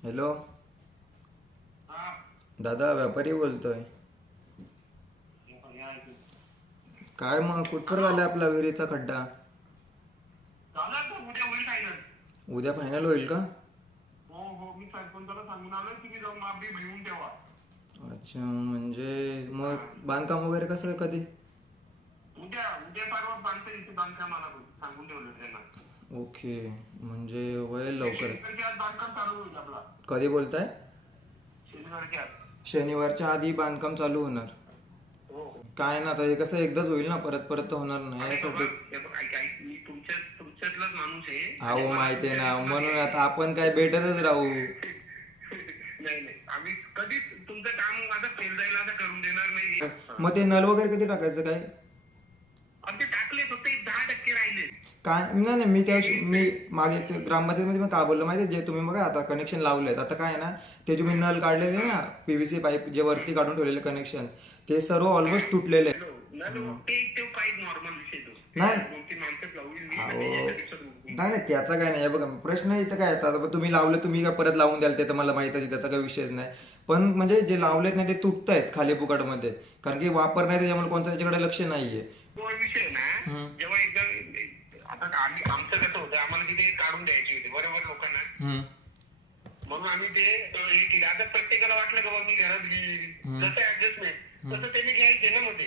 Hello दादा, व्यापारी बोलतोय. काय मग कुठपर झालाय आपला विहिरीचा खड्डा? उद्या होईल फायनल. उद्या फायनल होईल का? हो हो, मी सरपंचाला सांगून आलोय, तुम्ही जाऊन माप बी घेऊन ठेवा. अच्छा, म्हणजे मग बांधकाम वगैरे कसं आहे कधी? उद्या उद्या परवा बांधता येते बांधकामाला सांगून ठेवलं त्यांना. ओके, म्हणजे होईल लवकर. शनिवारच्या आत बांधकाम चालू होईल आपला. कधी बोलताय? शनिवारच्या आत. शनिवारच्या आधी बांधकाम चालू होणार? हो. काय ना, आता हे कसं एकदाच होईल ना, परत परत तर होणार नाही अरे यासाठी. बाबा, हे बघ, ऐक, मी तुमच्यातलाच माणूस आहे. अहो माहिती आहे ना, म्हणून आता आपण काय भेटतच राहू. नाही नाही, आम्ही कधीच तुमचं काम आता फेल जाईल असं करून देणार नाही. मग ते नल वगैरे कधी टाकायचं काय? ते टाकले, फक्त 10% राहिले. काय नाही नाही, मी मागे ते ग्रामपंचायतीमध्ये मी काय बोललो माहिती, जे तुम्ही बघा आता कनेक्शन लावलेत, आता काय आहे ना, ते जे मी नल काढलेले ना, पीव्हीसी पाईप जे वरती काढून ठेवलेले कनेक्शन, ते सर्व ऑलमोस्ट तुटलेले. नाही नाही, त्याचा काय नाही. बघा प्रश्न इथं काय येतात, आता तुम्ही लावलं, तुम्ही काय परत लावून द्याल, ते तर मला माहित आहे, त्याचा काही विषयच नाही. पण म्हणजे जे लावलेत नाही ते तुटत आहेत खाली फुकटमध्ये, कारण की वापर नाही, त्याच्यामुळे कोणत्या त्याच्याकडे लक्ष नाहीये. विषय ना, जेव्हा एकदा आता आमचं कसं होतं, आम्हाला तिथे काढून द्यायची होती बरोबर लोकांना, म्हणून आम्ही ते हे केलं. आता प्रत्येकाला वाटलं का मी घरात घेईल, जसं ऍडजस्टमेंट तसं त्यांनी घ्यायचे ना मध्ये.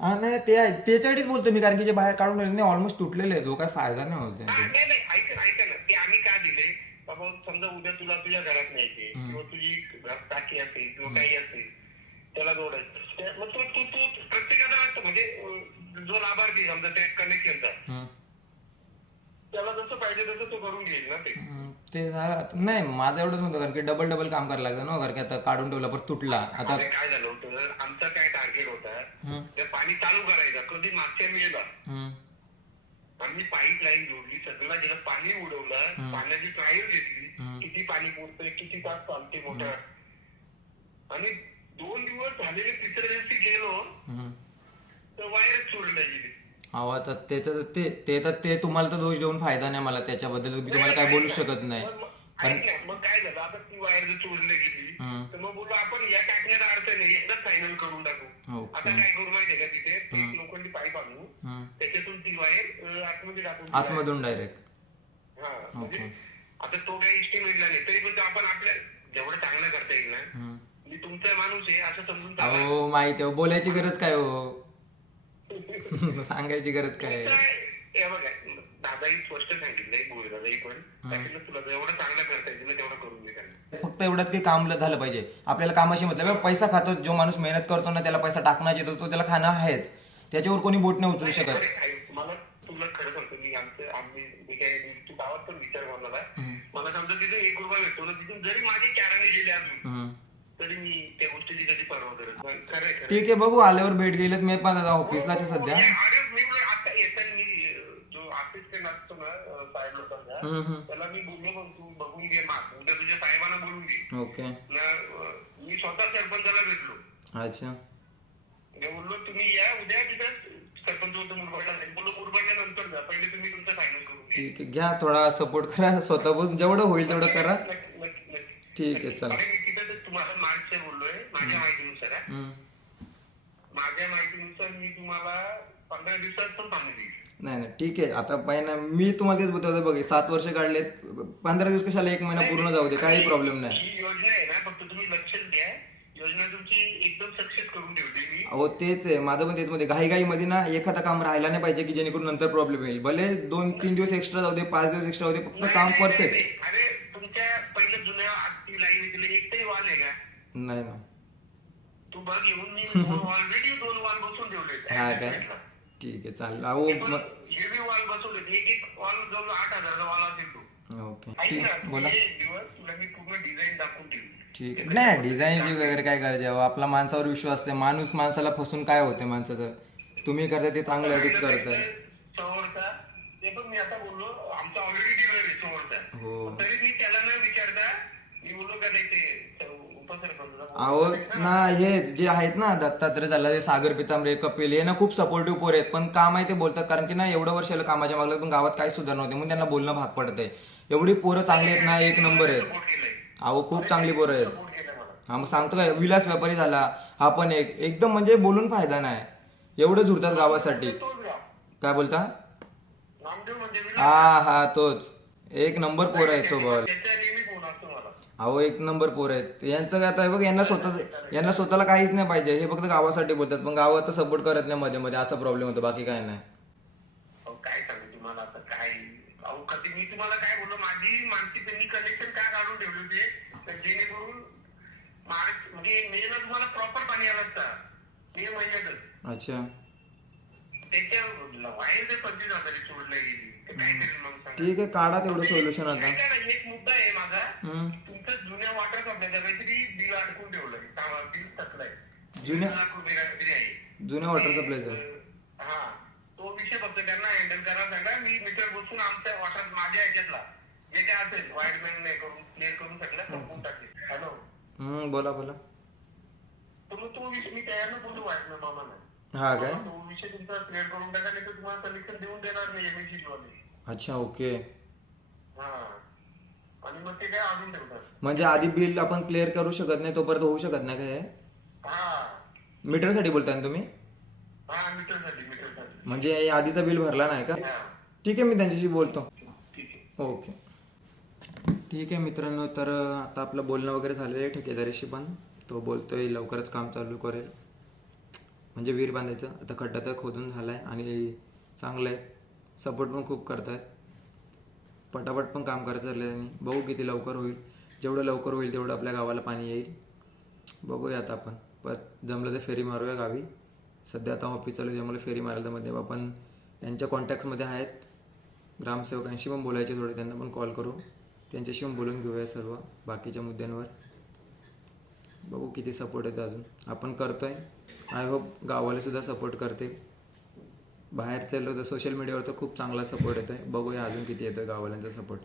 हा नाही, ते आहे, त्याच्यासाठीच बोलतो मी, कारण की जे बाहेर काढून ठेवले ऑलमोस्ट तुटलेले आहेत, जो काय फायदा नाही होत. नाही ऐका ना, ते आम्ही का दिले बाबा, समजा उद्या तुला तुझ्या घरात न्यायचे किंवा तुझी टाकी असेल किंवा काही असेल त्याला जोडायचं, मग तू प्रत्येकाला वाटतं, म्हणजे जो लाभार्थी समजा ते कनेक्शनचा, त्याला जसं पाहिजे तसं तो करून घेईल ना ते नाही, माझं एवढंच म्हणतो, कारण की डबल काम करायला लागतं ना, कारण की आता काढून ठेवला पण तुटला. आता काय झालं होतं, आमचा काय टार्गेट होता, ते पाणी चालू करायचं कधी मागच्या वेळेला. आम्ही पाईप लाईन जोडली, सगळं गेलं, पाणी उडवलं, पाण्याची ट्रायल घेतली, किती पाणी पुरतंय, किती तास चालते मोटर, आणि 2 दिवस झालेले, तिसऱ्या दिवशी गेलो तर वायरच सोडला गेली. अहो आता ते तुम्हाला तर दोष देऊन फायदा नाही, मला त्याच्याबद्दल मी तुम्हाला काय बोलू शकत नाही. मग काय झालं, आता ती वायर जर चोरली गेली तर मग बोललो आपण या टाकण्याचा अर्थ नाही, एकदाच फायनल करून टाकू. आता काय करू माहितीये का, तिथे एक लोखंडी पाईप आणू, त्याच्यातून ती वायर आतमध्ये टाकून, आतमधून डायरेक्ट. हा, म्हणजे आता तो काही इस्टिमेटला नाही, तरी पण आपण आपल्या जेवढं चांगलं करता येईल ना, मी तुमचा माणूस आहे असं समजून. अहो माहिती आहे, बोलायची गरज काय हो, सांगायची गरज काय. बघा, दादाही स्पष्ट सांगितलंय, बोल दादाही पण तुला जेवढं चांगलं करता येईल तेवढं करून दे. फक्त एवढंच की काम झालं पाहिजे, आपल्याला कामाशी मतलब. पैसा खातो, जो माणूस मेहनत करतो ना, त्याला पैसा टाकण्याच येतो, तो त्याला खाणं आहेच, त्याच्यावर कोणी बोट नाही उचलू शकत. मला तुला खरं सांगतो, मी काय तू गावात पण विचार करणार आहे, मला समजा तिथे 1 रुपया भेटतो ना, तिथून जरी माझे 4 आणे गेले अजून, तरी मी त्या गोष्टीची कधी परवा करत नाही. खरं ठीक आहे, बघू आल्यावर भेट गेलेच. मी पण ऑफिसला सध्या. अरे मी आता येताना मी जो असिस्टंट असतो ना साहेब लोकांचा, त्याला मी बोललो, मग तू बघून घे, माग उद्या तुझ्या साहेबांना बोलून घे. ओके. मी स्वतः सरपंचाला भेटलो. अच्छा, मी बोललो तुम्ही या उद्या, तिथं सरपंच होतं मुरबाडला, बोललो मुरबाडला नंतर जा, पहिले तुम्ही तुमचं फायनल करून घ्या. ठीक आहे, घ्या थोडा सपोर्ट करा, स्वतःपासून जेवढं होईल तेवढं करा. ठीक आहे, चला. मी तिथं तुम्हाला मार्चचे बोललोय, माझ्या माहितीनुसार मी तुम्हाला 15 दिवसात पण पाणी देईल. नाही ठीक आहे, आता पहिला मी तुम्हाला तेच बोलतो, बघा 7 वर्ष काढलेत, 15 दिवस कशाला, 1 महिना पूर्ण जाऊ दे, काही प्रॉब्लेम नाही. ही योजना आहे ना, फक्त तुम्ही लक्षात घ्या, योजना तुमची एकदम सक्सेस करून ठेवली मी. अहो तेच आहे, माझं पण तेच मध्ये, घाई मध्ये ना एखादा काम राहिला नाही पाहिजे की जेणेकरून नंतर प्रॉब्लेम येईल. भले 2-3 दिवस एक्स्ट्रा जाऊ दे, 5 दिवस एक्स्ट्रा जाऊ दे, फक्त काम परफेक्ट. अरे तुमच्या पहिल्या जुन्या लाईन एक तरी वाल आहे का? नाही, तू बघ येऊन, मी ऑलरेडी 2 वाल बसून ठेवले. हा काय, ठीक आहे, चालेल. अहो हेवी वॉल बसवले, एक वॉल जवळ 8,000चा वॉल असेल तो. ओके, ठीक, बोला. दिवस तुला मी पूर्ण डिझाईन दाखवून ठेवली. ठीक आहे, नाही डिझाईनची वगैरे काय करायचे, आपला माणसावर विश्वास असते, माणूस माणसाला फसून काय होते माणसाचं. तुम्ही करताय ते चांगलं अडीच करताय. समोरचा ते पण मी आता बोललो, आमचा ऑलरेडी डीलर आहे समोरचा, हो. तरी मी त्याला न विचारता मी बोललो का नाही ते उपसरपंच. अहो ना, हे जे आहेत ना, दत्तात्रय झाला, ते सागर पितांबरे, कपिल, हे ना खूप सपोर्टिव्ह पोर आहेत, पण काम आहे ते बोलतात, कारण की ना एवढं वर्षाला कामाच्या मागलं, पण गावात काही सुधारणा होते, म्हणून त्यांना बोलणं भाग पडतंय. एवढी पोरं चांगली आहेत ना, 1 नंबर आहेत. अहो खूप चांगली पोरं आहेत. सपोर्ट केलं मला. हा मग सांगतो काय, विलास व्यापारी झाला हा पण एकदम म्हणजे बोलून फायदा नाही, एवढे झुरतात गावासाठी. तोच का? काय बोलता? नामदेव म्हणजे विलास. हा तोच. एक नंबर पोर आहेत सोबत. त्याच्या नेहमी फोन असतो मला. अहो एक नंबर पोर आहेत यांचं. काय आता हे बघ, यांना स्वतःला काहीच नाही पाहिजे, हे फक्त गावासाठी बोलतात, पण गावात तर सपोर्ट करत नाही मध्ये मध्ये, असा प्रॉब्लेम होतो, बाकी काय नाही. अहो, काय सांगू तुम्हाला आता काय. अहो कधी मी तुम्हाला काय बोललो, माझी मानसी त्यांनी कलेक्शन का काढून ठेवले होते, तर जेणेकरून मार्च म्हणजे मेला तुम्हाला प्रॉपर पाणी आलं असतं, मे महिन्यातच. अच्छा त्याच्या वायर ते 25,000 सोडलं गेली, ते काय करेल मग सांगा. ठीक आहे, काढा तेवढं सोल्युशन आता. ऐका ना, एक मुद्दा आहे माझा. हम्म. तुमचं जुन्या वॉटर सप्लायचं काहीतरी बिल अडकून ठेवलंय, बिल थकलंय. जुन्या 1 लाख रुपये काहीतरी आहे. जुन्या वॉटर सप्लायचं. हा, तो विषय फक्त त्यांना हँडल करा सांगा. मी मीटर बसून आमच्या वॉटर माझ्या ह्याच्यातला जे काय असेल वायरमॅन नाही करून क्लिअर करून सगळं संपून टाकेल. हॅलो, बोला बोला. तर मग तो विषय मी त्यानं बोलू वायरमॅन मामाला. हा काय? तो विषय तुमचा क्लिअर करून टाका, नाही तर तुम्हाला कलेक्शन देऊन देणार नाही एमएससी वाले. अच्छा ओके. हा, आणि मग ते काय अजून ठेवतात. म्हणजे आधी बिल आपण क्लिअर करू शकत नाही, तोपर्यंत होऊ शकत नाही काय? हा मीटरसाठी बोलताय ना तुम्ही? हा, मीटरसाठी. म्हणजे आधीचा बिल भरला नाही का? हा, ठीक आहे, मी त्यांच्याशी बोलतो. ठीक आहे. ओके ठीक आहे मित्रांनो, तर आता आपलं बोलणं वगैरे झालेलं आहे ठेकेदारीशी, पण तो बोलतोय लवकरच काम चालू करेल, म्हणजे विहीर बांधायचं. आता खड्डा तर खोदून झाला आहे आणि चांगलं आहे, सपोर्ट पण खूप करत आहेत, पटापट पण काम करायचं झालं आहे. बघू किती लवकर होईल, जेवढं लवकर होईल तेवढं आपल्या गावाला पाणी येईल. बघूया आता आपण, पण जमलं तर फेरी मारूया गावी. सध्या आता ऑफिस चालू त्यामुळे फेरी मारायला मध्ये आपण त्यांच्या कॉन्टॅक्टमध्ये आहेत. ग्रामसेवकांशी पण बोलायचे थोडे, त्यांना पण कॉल करू, त्यांच्याशी पण बोलून घेऊया सर्व बाकीच्या मुद्द्यांवर. बघू किती सपोर्ट येतो अजून, आपण करतोय. आय होप गावाला सुद्धा सपोर्ट करते. बाहेर चाललो तर सोशल मीडियावर तर खूप चांगला सपोर्ट येतोय, बघूया अजून किती येतोय गावाल्यांचा सपोर्ट.